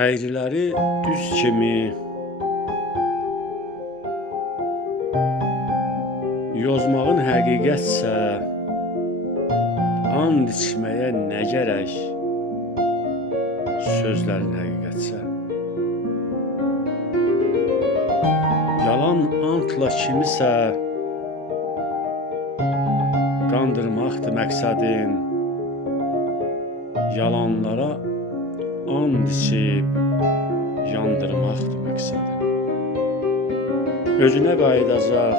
Əyriləri düz kimi, yozmağın həqiqətsə, and içməyə nə gərək, sözlərin həqiqətsə. Yalan antla kimisə, qandırmaqdır məqsədin, yalanlara and içib, yandırmaqdır məqsədin. Özünə qayıdacaq,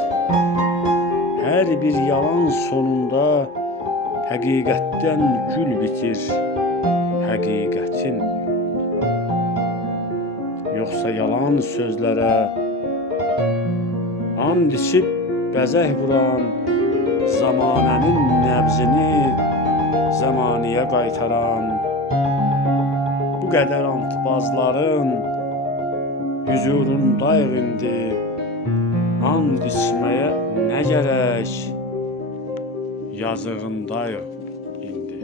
hər bir yalan sonunda həqiqətdən gül bitir, həqiqətin yolunda. Yoxsa yalan sözlərə and içib bəzək vuran, zamanənin nəbzini zamaniyə qaytaran, bu qədər antbazların hüzurundayıq indi, and içməyə nə gərək, yazığındayıq indi.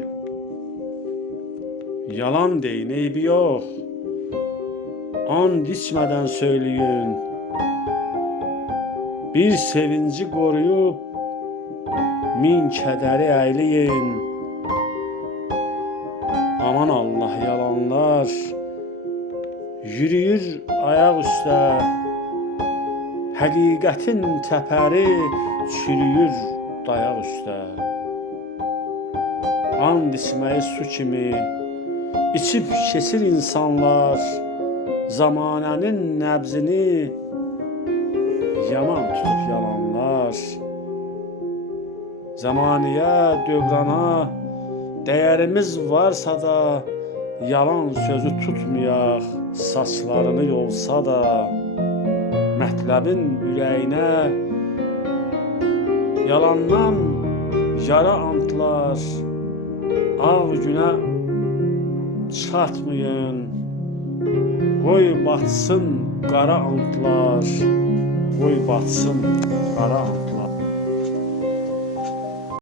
Yalan deyin, eybi yox, and içmədən söyləyin, bir sevinci qoruyub, min kədəri əyləyin. Aman Allah, yalanlar yürüyür ayaq üstə, həqiqətin təpəri çürüyür dayaq üstə. And içməyi su kimi içib keçir insanlar, zamanənin nəbzini yaman tutub yalanlar. Zamaniyə, dövrana dəyərimiz varsa da, yalan sözü tutmayaq, saçlarını yolsa da, mətləbin ürəyinə yalandan yara antlar, ağ günə çatmayın, qoy batsın qara antlar, qoy batsın qara antlar.